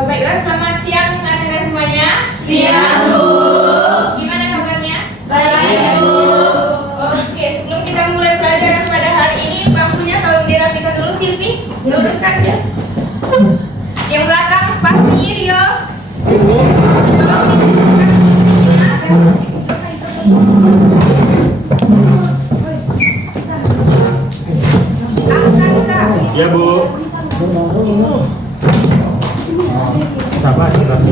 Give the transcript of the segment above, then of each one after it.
Baiklah, selamat siang anak-anak semuanya. Siang, Bu. Gimana kabarnya? Baik, Bu. Oke, sebelum kita mulai pelajaran pada hari ini, bangkunya tolong dirapikan dulu, Silvi. Luruskan, Sil. Yang belakang, Pak Rio. Ya, Bu. Sabar, sabar.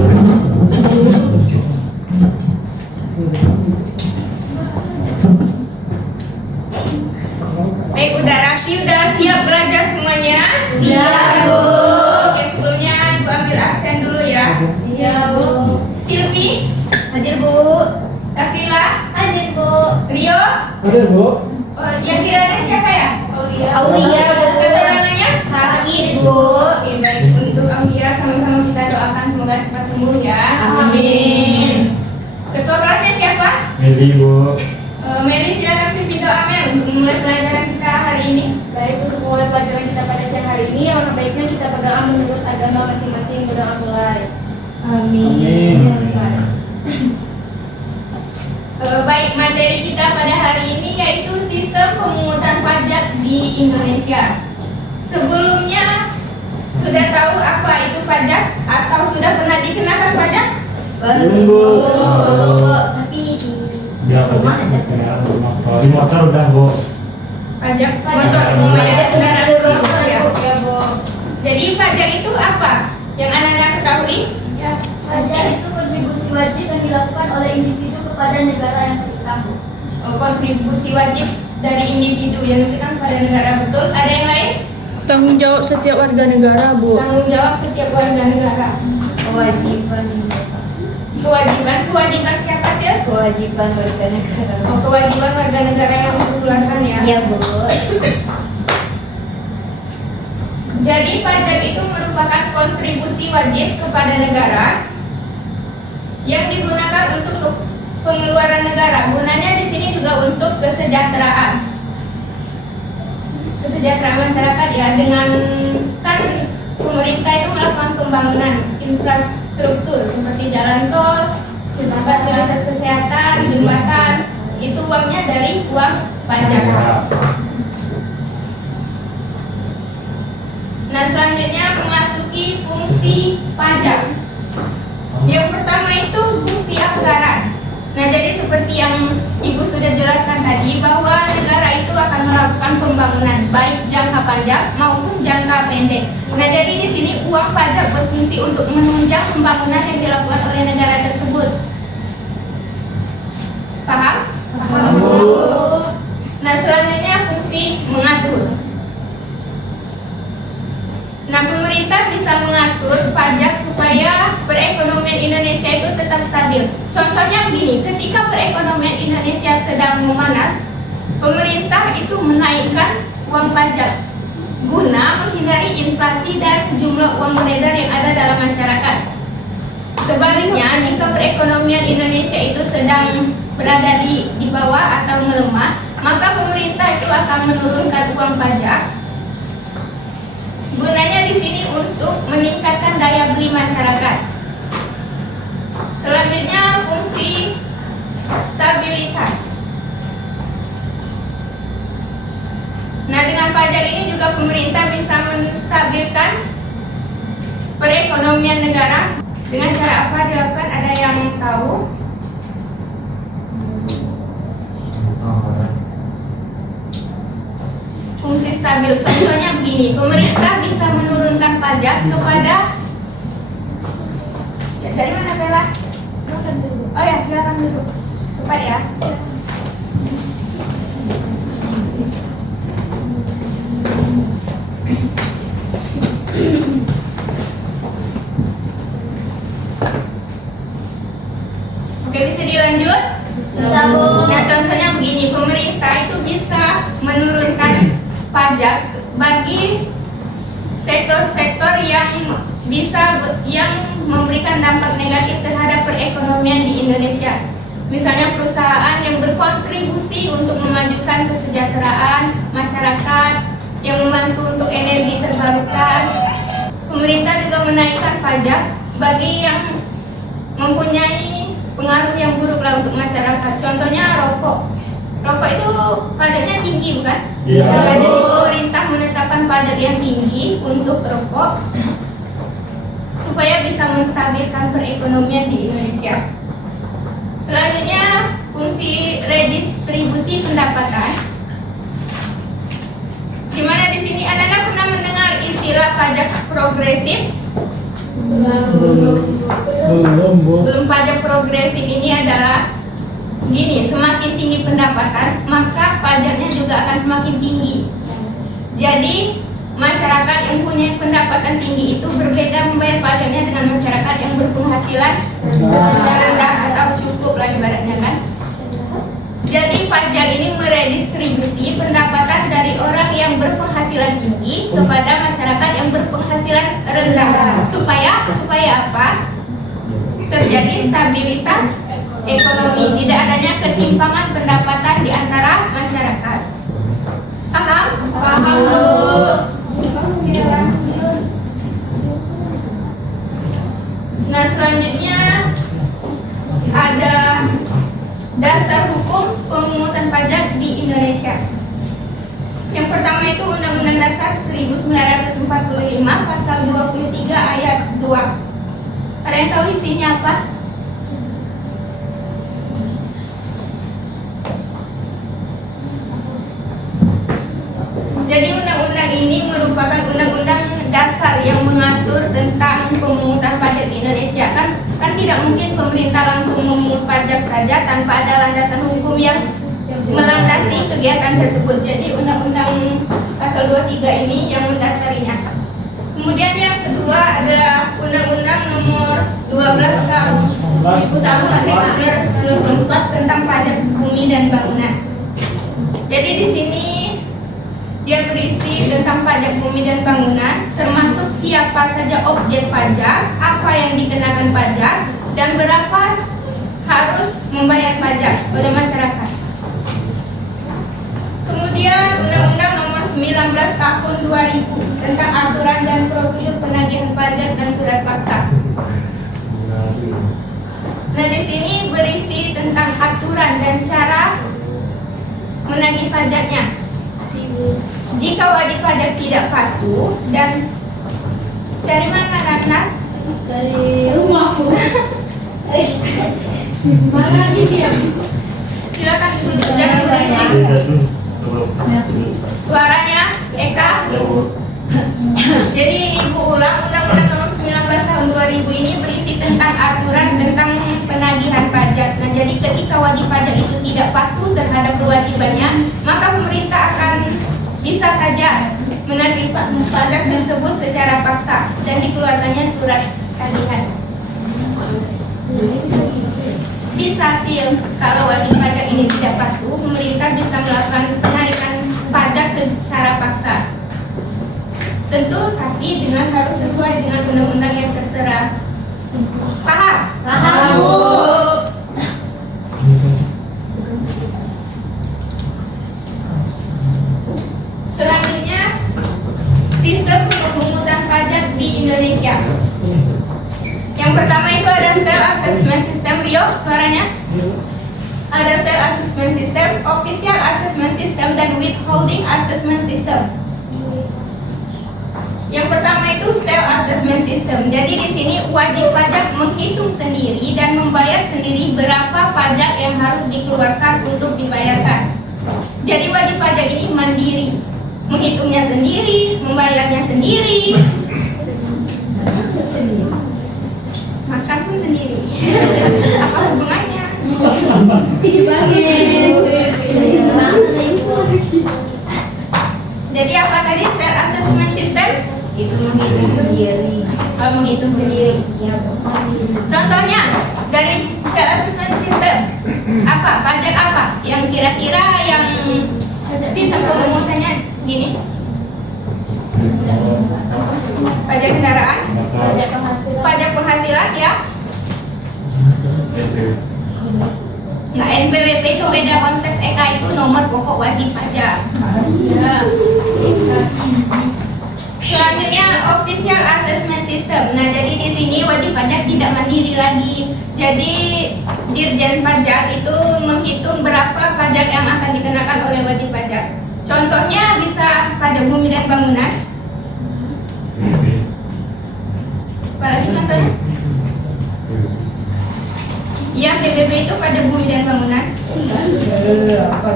Baik, udah rapi, udah siap belajar semuanya? Siap, Bu. Oke, sebelumnya Ibu ambil absen dulu ya. Iya, Bu. Silvi, Hadir, Bu. Safila, Hadir, Bu. Rio. Ada, Bu. Oh, yang tidak ada siapa ya? Aulia, Bu. Keterangannya? Sakit, Bu. Oke, baik. Untuk Aulia, sama-sama kita doakan semoga cepat sembuh ya. Amin. Ketua kelasnya siapa? Meli, Bu. Meli, silakan pimpin doa Mel untuk memulai pelajaran kita hari ini. Baik, untuk mulai pelajaran kita pada siang hari ini, yang baiknya kita berdoa menurut agama masing-masing. Berdoa mulai. Amin. Baik, materi kita pada hari ini yaitu sistem pemungutan pajak di Indonesia. Sebelumnya sudah tahu apa itu pajak atau sudah pernah dikenakan pajak? Belum, Bu. Belum, Bu. Tapi di Ya, rumah ada. Di motor udah, Bu. Pajak motor, Pajak pajak kendaraan bermotor ya. Ya, Bu. Jadi pajak itu apa? Yang anak-anak ketahui? Ya, pajak itu kontribusi wajib yang dilakukan oleh individu kepada negara yang terutama. Kontribusi wajib dari individu yang diberikan kepada negara, betul. Ada yang lain? Tanggung jawab setiap warga negara, Bu. Tanggung jawab setiap warga negara. Kewajiban Kewajiban siapa sih? kewajiban warga negara. Oh, kewajiban warga negara yang dikeluarkan ya. Iya, Bu. Jadi pajak itu merupakan kontribusi wajib kepada negara yang digunakan untuk pengeluaran negara. Gunanya di sini juga untuk kesejahteraan masyarakat ya. Dengan kan pemerintah itu melakukan pembangunan infrastruktur seperti jalan tol, fasilitas kesehatan, jembatan. Itu uangnya dari uang pajak. Nah, selanjutnya memasuki fungsi pajak. Yang pertama itu fungsi anggaran. Nah, jadi seperti yang Ibu sudah jelaskan tadi, bahwa negara itu akan melakukan pembangunan baik jangka panjang maupun jangka pendek. Nah, jadi di sini uang pajak berfungsi untuk menunjang pembangunan yang dilakukan oleh negara tersebut. Paham? Paham, Bu. Nah, selanjutnya fungsi mengatur. Nah, pemerintah bisa mengatur pajak supaya perekonomian Indonesia itu tetap stabil. Contohnya begini, ketika perekonomian Indonesia sedang memanas, pemerintah itu menaikkan uang pajak guna menghindari inflasi dan jumlah uang beredar yang ada dalam masyarakat. Sebaliknya, jika perekonomian Indonesia itu sedang berada di bawah atau melemah, maka pemerintah itu akan menurunkan uang pajak. Gunanya di sini untuk meningkatkan daya beli masyarakat. Selanjutnya fungsi stabilitas. Nah, dengan pajak ini juga pemerintah bisa menstabilkan perekonomian negara. Dengan cara apa dilakukan? Ada yang tahu? Fungsi stabil, contohnya begini, pemerintah bisa menurunkan pajak kepada ya, dari mana Bella? Oh ya, silakan duduk. Cepat ya. Oke, bisa dilanjut? Bisa, Bu. Nah, contohnya begini, pemerintah itu bisa menurunkan pajak bagi sektor-sektor yang memberikan dampak negatif terhadap perekonomian di Indonesia. Misalnya perusahaan yang berkontribusi untuk memajukan kesejahteraan masyarakat, yang membantu untuk energi terbarukan. Pemerintah juga menaikkan pajak bagi yang mempunyai pengaruh yang buruk lah untuk masyarakat. Contohnya rokok. Rokok itu pajaknya tinggi, bukan? Iya. Jadi pemerintah menetapkan pajak yang tinggi untuk rokok supaya bisa menstabilkan perekonomian di Indonesia. Selanjutnya, fungsi redistribusi pendapatan. Di mana di sini anak-anak pernah mendengar istilah pajak progresif? Belum, Bu. Belum. Pajak progresif ini adalah gini, semakin tinggi pendapatan, maka pajaknya juga akan semakin tinggi. Jadi, masyarakat yang punya pendapatan tinggi itu berbeda membayar pajaknya dengan masyarakat yang berpenghasilan rendah atau cukup lah ibaratnya kan. Jadi pajak ini meredistribusi pendapatan dari orang yang berpenghasilan tinggi kepada masyarakat yang berpenghasilan rendah. Supaya apa? Terjadi stabilitas ekonomi, tidak adanya ketimpangan pendapatan di antara masyarakat. Paham? Paham, Bu. Nah, selanjutnya ada dasar hukum pemungutan pajak di Indonesia. Yang pertama itu Undang-Undang Dasar 1945 pasal 23 ayat 2. Ada yang tahu isinya apa? Jadi undang-undang ini merupakan undang-undang dasar yang mengatur tentang pemungutan pajak di Indonesia. Kan tidak mungkin pemerintah langsung memungut pajak saja tanpa ada landasan hukum yang melandasi kegiatan tersebut. Jadi undang-undang pasal 23 ini yang mendasarinya. Kemudian yang kedua ada Undang-Undang nomor 12 tahun 1994 tentang pajak bumi dan bangunan. Jadi di sini dia berisi tentang pajak bumi dan bangunan, termasuk siapa saja objek pajak, apa yang dikenakan pajak, dan berapa harus membayar pajak oleh masyarakat. Kemudian Undang-Undang nomor 19 tahun 2000 tentang aturan dan prosedur penagihan pajak dan surat paksa. Nah, di sini berisi tentang aturan dan cara menagih pajaknya. Jika wajib pajak tidak patuh dan dari mana anak-anak? Dari rumahku. Mana dia? Silakan duduk, jangan berisik. Suaranya, Eka. Jadi Ibu ulang, Undang-Undang nomor 19 tahun 2000 ini berisi tentang aturan tentang penagihan pajak. Nah, jadi ketika wajib pajak itu tidak patuh terhadap kewajibannya, maka pemerintah akan bisa saja menagih pajak tersebut secara paksa dan dikeluarkannya surat tagihan. Bisa sih kalau wajib pajak ini tidak patuh, pemerintah bisa melakukan penarikan pajak secara paksa. Tentu tapi dengan harus sesuai dengan undang-undang yang tertera. Paham? Paham, Bu. Selanjutnya, sistem pemungutan pajak di Indonesia. Yang pertama itu ada Self Assessment System, Rio, suaranya. Ada Self Assessment System, Official Assessment System, dan Withholding Assessment System. Yang pertama itu Self Assessment System. Jadi di sini wajib pajak menghitung sendiri dan membayar sendiri berapa pajak yang harus dikeluarkan untuk dibayarkan. Jadi wajib pajak ini mandiri, menghitungnya sendiri, membayarnya sendiri, makan pun sendiri. Apa hubungannya? Jadi apa tadi Self Assessment System? Itu menghitung sendiri. Menghitung sendiri. Contohnya dari Self Assessment System, apa pajak apa yang kira-kira yang sistem pemungutannya gini? Pajak kendaraan, Pajak penghasilan pajak penghasilan ya. Nah, NPWP itu beda konteks, EK itu nomor pokok wajib pajak. Ya. Selanjutnya official assessment system. Nah, jadi di sini wajib pajak tidak mandiri lagi. Jadi Dirjen Pajak itu menghitung berapa pajak yang akan dikenakan oleh wajib pajak. Contohnya bisa pajak bumi dan bangunan. Apalagi contohnya? Yang PBB itu pajak bumi dan bangunan.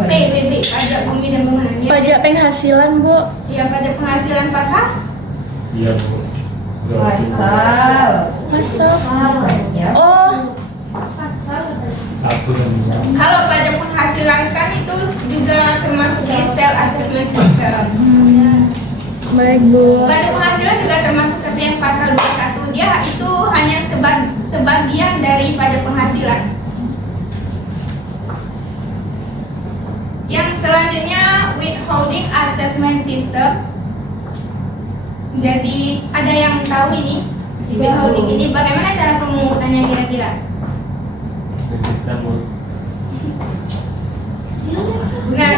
PBB pajak bumi dan bangunan. Ya, Pajak penghasilan, Bu. ya pajak penghasilan pasar. Iya Bu. Pasal. Pasal. Ya. Oh, Satu dan dua. Kalau pajak penghasilan kan itu juga termasuk di self assessment system. baik, Bu. Pajak penghasilan juga termasuk tapi yang pasal 21, dia itu hanya sebagian dari pajak penghasilan. Yang selanjutnya withholding assessment system. Jadi ada yang tahu ini withholding ini bagaimana cara pemungutannya kira-kira? Sistem Bu. Nah,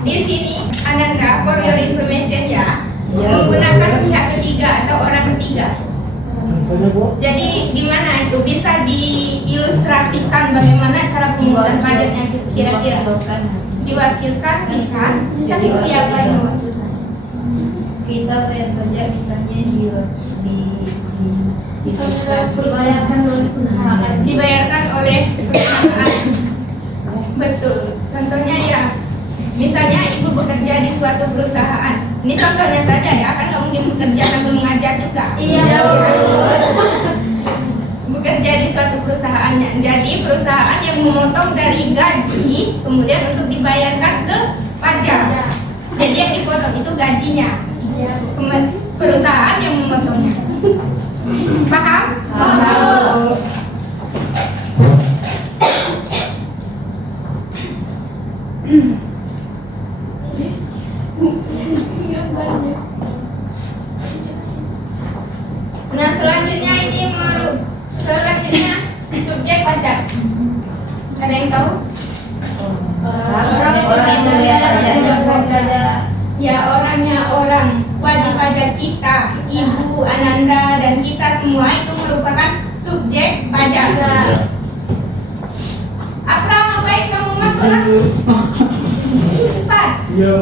di sini Ananda, for your information ya, Ya, menggunakan boleh. pihak ketiga atau orang ketiga. Contohnya Bu. Jadi gimana itu bisa diilustrasikan bagaimana cara pemungutan pajaknya kira-kira? Diwakilkan bisa, tapi siapa yang mewakilkan? Kita bayar pajak misalnya Dibayarkan oleh perusahaan. Betul. Contohnya ya, misalnya ibu bekerja di suatu perusahaan. Ini contohnya saja ya, kan nggak mungkin bekerja sambil mengajar juga. Iya. Bekerja di suatu perusahaan. Jadi perusahaan yang memotong dari gaji, kemudian untuk dibayarkan ke pajak. Jadi yang dipotong itu gajinya. Perusahaan yang memotongnya. Paham? Paham. Nah, selanjutnya ini selanjutnya subjek pajak. Ada yang tahu? Orang yang membayar pajak. Ya, orangnya orang. Wajib pajak kita, Ibu, Ananda, dan kita semua itu merupakan subjek pajak. Iya. Apra, ngapain kamu masuk lah? Cepat. Yo.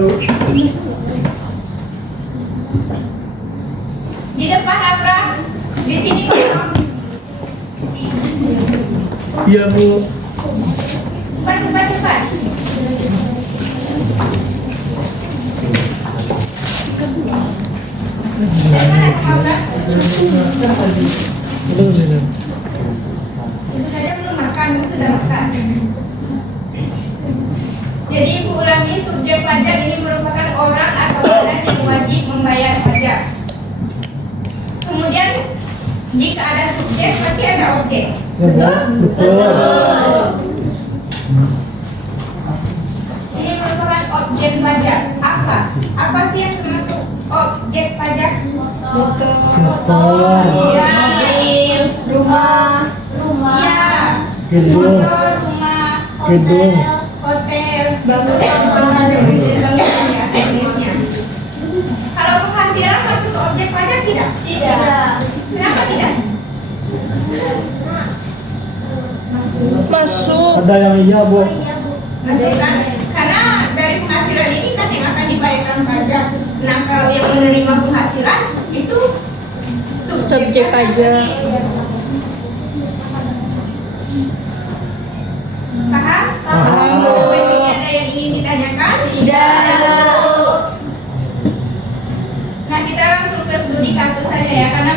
Di depan Apra. Di sini kosong. Iya Bu. Cepat, cepat, cepat. Dari mana kamu, Apra? Itu saja belum makan, itu sudah makan. Jadi Ibu ulangi, subjek pajak ini merupakan orang atau badan yang wajib membayar pajak. Kemudian jika ada subjek pasti ada objek. Betul. Ini merupakan objek pajak. Apa? Apa sih yang termasuk objek pajak? Motor. Ya, rumah, ya, Gedung. motor, rumah, Gedung. hotel, bangunan, ya, jenisnya. Kalau penghasilan masuk ke objek pajak tidak? Tidak. Kenapa tidak? Masuk. Ada yang iya Bu. Masuk kan? Karena dari penghasilan ini kan yang akan dibayarkan pajak. Nah, kalau yang menerima penghasilan itu Subjek pajak. Paham? Paham, Bu. Ini ada yang ingin ditanyakan? Tidak. Nah, kita langsung ke studi kasus saja ya, karena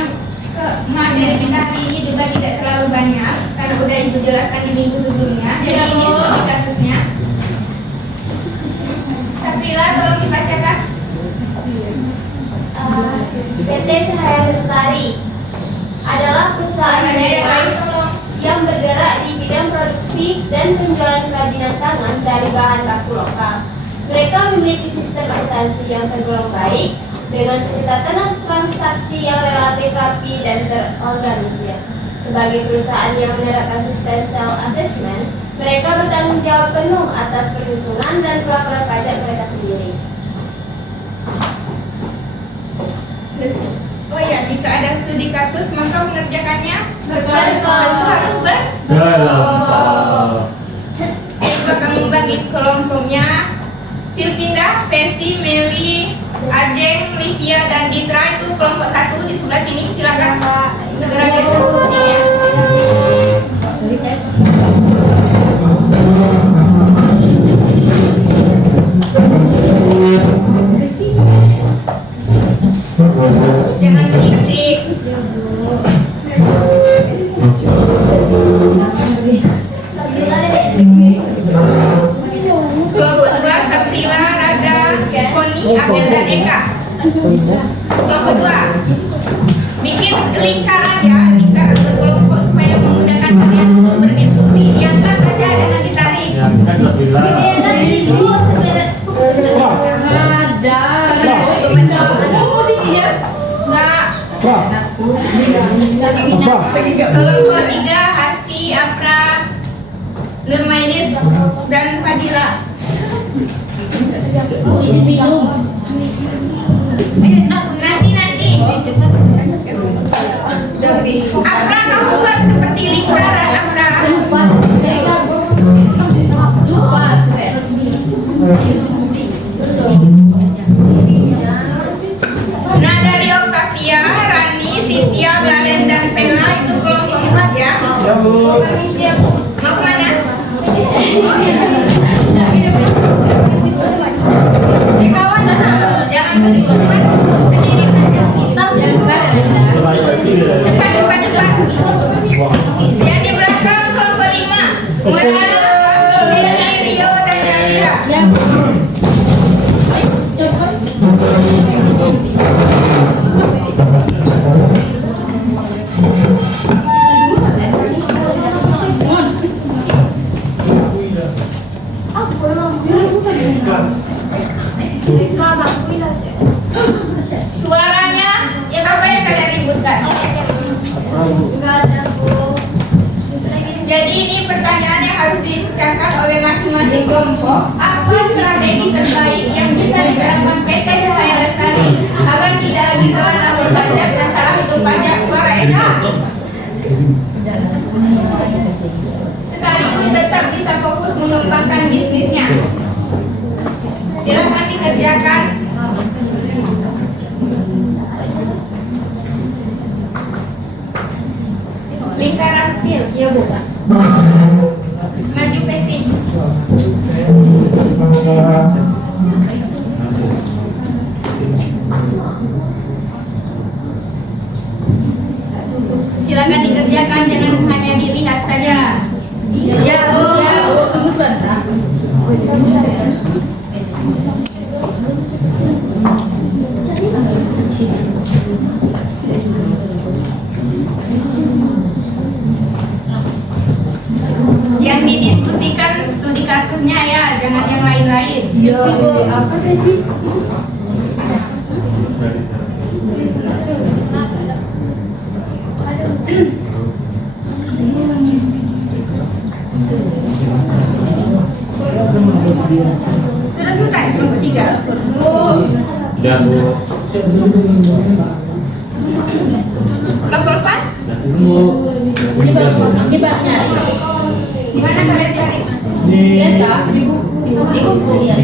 materi kita hari ini juga tidak terlalu banyak karena udah Ibu jelaskan di minggu sebelumnya. Jadi ini studi kasusnya. Saprila, tolong dibacakan. PT Cahaya Lestari adalah perusahaan Ada yang lain tolong. yang bergerak di bidang produksi dan penjualan kerajinan tangan dari bahan baku lokal. Mereka memiliki sistem akuntansi yang tergolong baik, dengan pencatatan transaksi yang relatif rapi dan terorganisir. Sebagai perusahaan yang menerapkan sistem self-assessment, mereka bertanggung jawab penuh atas perhitungan dan pelaporan pajak mereka sendiri. Oh ya, jika ada studi kasus, maka mengerjakannya Berkelompok. tentu harus Kelompok. Coba kamu bagi kelompoknya. Silpinda, Pesi, Meli, Ajeng, Livia, dan Ditra itu kelompok 1 di sebelah sini. Silakan segera dieksekusinya. Jangan berisik. Kelompok 2 Saptila, Raga, Koni, Amel, dan Eka. Kelompok 2 bikin lingkaran ya, lingkaran berkelompok supaya memudahkan kalian untuk berdiskusi. Diangkat saja, jangan ditarik. Ya, kita sudah bilang. Wah. Kelompok 3 Hasti, Afra, Nurmainis, dan Fadila. Nanti. Afra, kamu buat seperti lingkaran, Afra. Nah, dari Octavia, Rani, Cynthia, Blaren, dan Pela itu kelompok 4 ya. Ya, Bu. Mau kemana? Kawan, jangan berjuang sendiri saja. Cepat. Yang di belakang kelompok 5. Mulai Rio dan Nabila. Suaranya apa yang kalian ributkan? Jadi ini pertanyaan yang harus dibicarakan oleh masing-masing kelompok. Apa strategi terbaik yang bisa diterapkan PT Saya Lestari agar tidak lagi kalah lapor pajak dan salah hitung pajak? Suara Eka. Sekaligus tetap bisa fokus mengembangkan bisnisnya. Silakan dikerjakan. Lingkaran sil, ya Bu. Maju Pesi. Silakan dikerjakan, jangan hanya dilihat saja. Ya, Bu. Tunggu sebentar. Yang didiskusikan studi kasusnya ya, jangan yang lain-lain. Ya, apa tadi? Sudah selesai kelompok 3. Ya, Bu. Kelompok 4. Ini Pak nyari. Di mana kalian cari? Biasa di buku. Di buku ya.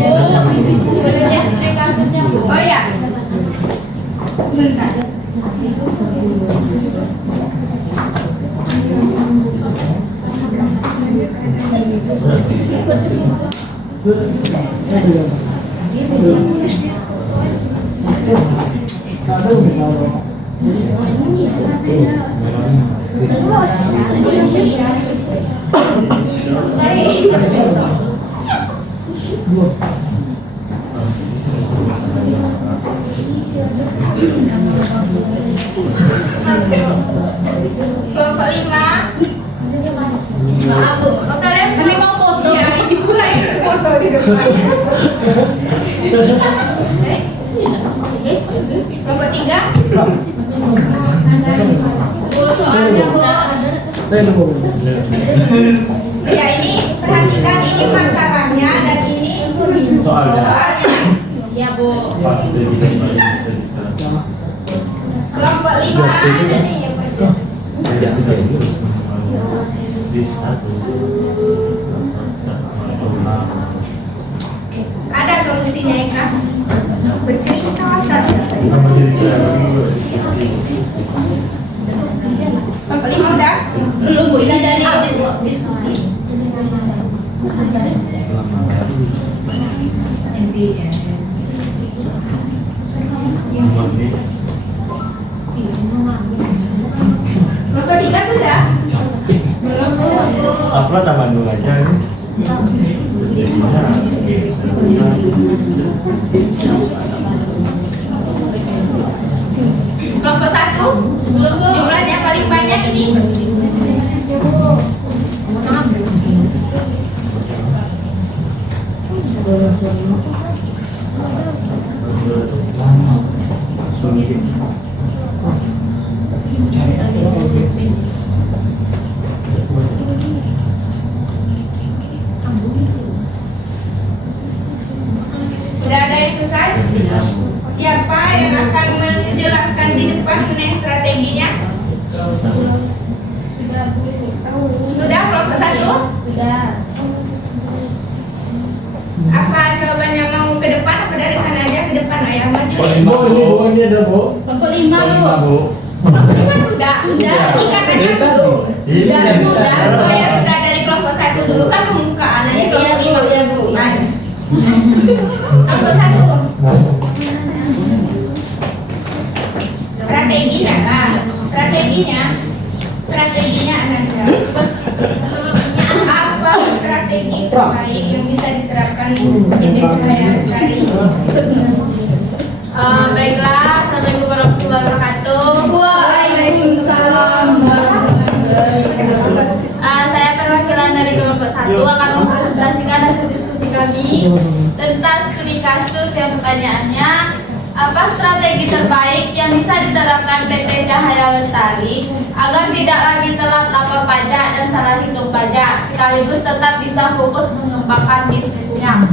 Oh ya. Bentar. Kelompok 5. Maaf Bu, oh, kalian kami mau foto. Iya, ibu lagi foto di depan. Ya ini perhatikan ini masalahnya dan ini Soalnya. Ya, Bu. Pasti kita bisa. Kelompok 5 ada solusinya ya kan? Bercerita kawasan. Kelompok 5 udah? Belum, Bu. Ini dari diskusi. Kelompok 3 sudah? Belum Bu. Apa tambah dulu aja nih? Kelompok 1 jumlahnya paling banyak ini. Sudah ada yang selesai? Siapa yang akan menjelaskan di depan mengenai strateginya? Sudah kelompok 1? Sudah. Apa jawabannya mau ke depan apa dari sana aja ke depan ayah maju deh. Ini ada, Bu. Kelompok 5, Bu. Bu. Kelompok 5 sudah. Ini katanya belum. Sudah. Saya sudah dari kelompok 1 dulu kan pembukaan aja kelompok 5 ya, Bu. Kelompok 1. Strateginya kan. Strateginya Ananda. Apa strategi terbaik yang bisa diterapkan di desa sehari-hari? Baiklah, assalamualaikum warahmatullahi wabarakatuh. Waalaikumsalam. Saya perwakilan dari kelompok 1 akan mempresentasikan hasil diskusi kami tentang studi kasus yang pertanyaannya apa strategi terbaik yang bisa diterapkan PT Cahaya Lestari agar tidak lagi telat lapor pajak dan salah hitung pajak sekaligus tetap bisa fokus mengembangkan bisnisnya.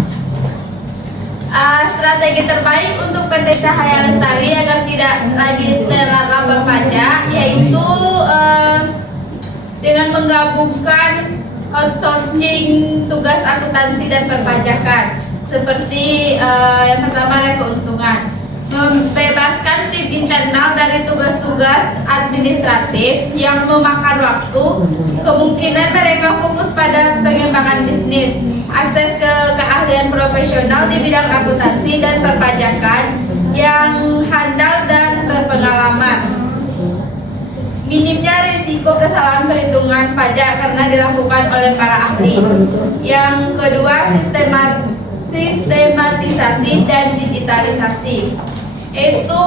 Strategi terbaik untuk PT Cahaya Lestari agar tidak lagi telat lapor pajak yaitu dengan menggabungkan outsourcing tugas akuntansi dan perpajakan seperti yang pertama ada keuntungan, membebaskan tim internal dari tugas-tugas administratif yang memakan waktu, kemungkinan mereka fokus pada pengembangan bisnis, akses ke keahlian profesional di bidang akuntansi dan perpajakan yang handal dan berpengalaman. Minimnya risiko kesalahan perhitungan pajak karena dilakukan oleh para ahli. Yang kedua, sistematisasi dan digitalisasi, yaitu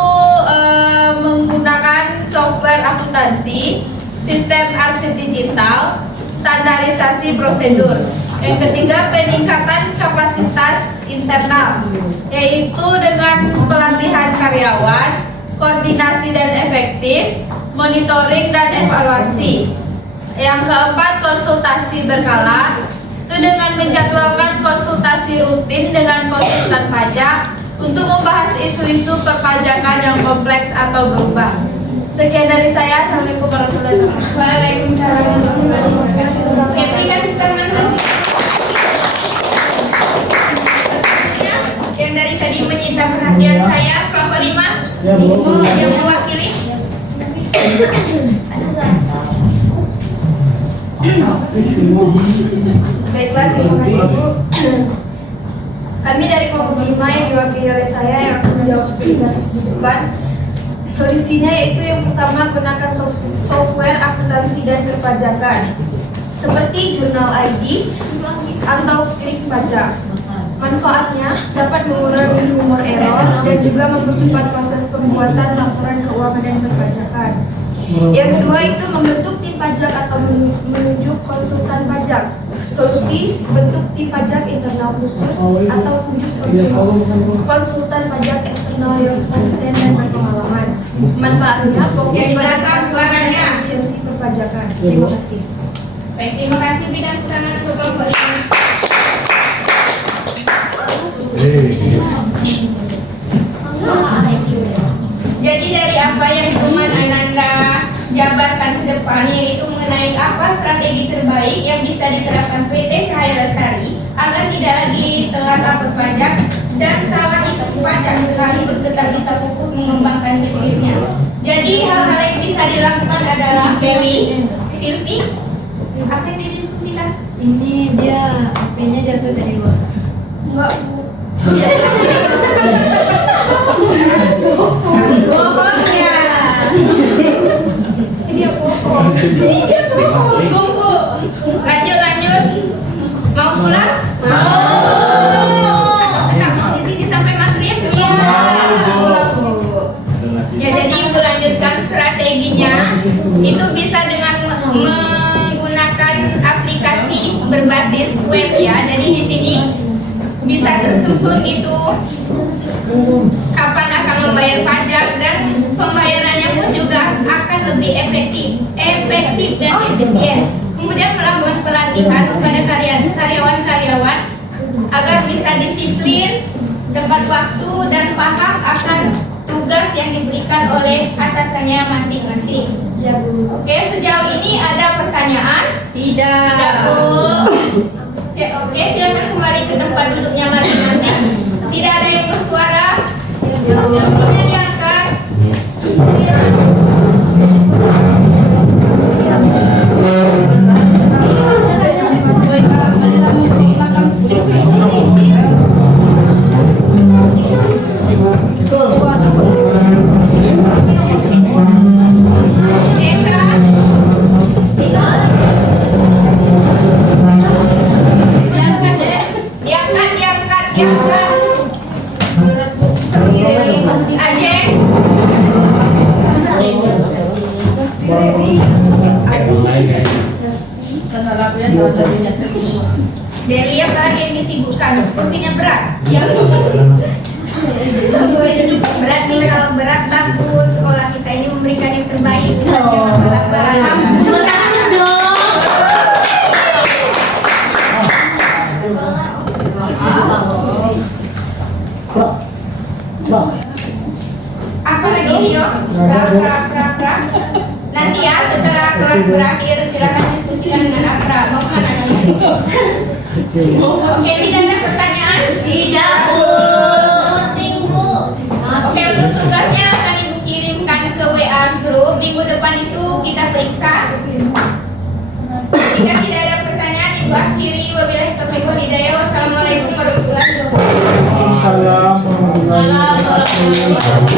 menggunakan software akuntansi, sistem arsip digital, standarisasi prosedur. Yang ketiga, peningkatan kapasitas internal, yaitu dengan pelatihan karyawan, koordinasi dan efektif, monitoring dan evaluasi. Yang keempat, konsultasi berkala, itu dengan menjadwalkan konsultasi rutin dengan konsultan pajak untuk membahas isu-isu perpajakan yang kompleks atau berubah. Sekian dari saya. Assalamualaikum warahmatullahi wabarakatuh. Waalaikumsalam warahmatullahi wabarakatuh. Berikan tangan terus. Yang dari tadi menyita perhatian saya, kelompok 5 yang mewakili. Baiklah, terima kasih Bu. Kami dari kelompok 5 yang diwakili oleh saya yang akan menjawab studi kasus di depan. Solusinya yaitu yang pertama, gunakan software akuntansi dan perpajakan seperti Jurnal ID atau Klik Pajak. Manfaatnya dapat mengurangi humor error dan juga mempercepat proses pembuatan laporan keuangan dan perpajakan. Yang kedua itu membentuk tim pajak atau menunjuk konsultan pajak. Solusi bentuk tim pajak internal khusus atau tunjuk konsultan pajak eksternal yang kompeten dan berpengalaman. Manfaatnya fokus pada efisiensi perpajakan. Terima kasih. Baik, terima kasih bidang utama untuk kelompok ini. Jadi dari apa yang Tuman Ananda jabarkan ke depan, yaitu mengenai apa strategi terbaik yang bisa diterapkan PT Cahaya Lestari agar tidak lagi telat lapor pajak dan salah hitung pajak sekaligus tetap bisa fokus mengembangkan bisnisnya. Jadi hal-hal yang bisa dilakukan adalah Silvi, apa yang didiskusikan? Ini dia HP-nya jatuh dari bawah. Enggak. Bohongnya. Dia bohong. Lanjut. Mau pulang? Tetap mau di sini sampai maghrib? Iya. Ya, jadi ibu lanjutkan strateginya. Itu bisa dengan menggunakan aplikasi berbasis web ya. Jadi di sini bisa tersusun itu kapan akan membayar pajak dan pembayarannya pun juga akan lebih efektif dan efisien. Kemudian melakukan pelatihan kepada karyawan-karyawan agar bisa disiplin, tepat waktu dan paham akan tugas yang diberikan oleh atasannya masing-masing. Ya, Bu. Oke, sejauh ini ada pertanyaan? Tidak, Bu. Oke, silakan kembali ke tempat duduknya masing-masing. Tidak ada yang bersuara. Kursinya diangkat. Diangkat. Ajeng. Delia apalagi yang disibukkan? Kursinya berat. Berat nih, kalau berat bagus. Sekolah kita ini memberikan yang terbaik. Jangan berat-berat. Apa lagi Rio? Pra. Nanti ya setelah kelas berakhir silakan diskusikan dengan Apra. Mau kemana nanti? Oke, tidak ada pertanyaan? Tidak, Bu. Oke, untuk tugasnya akan Ibu kirimkan ke WA grup. Minggu depan itu kita periksa. Jika tidak ada pertanyaan, Ibu akhiri. Wabillahi taufiq wal hidayah. Wassalamualaikum warahmatullahi wabarakatuh. Waalaikumsalam warahmatullahi wabarakatuh.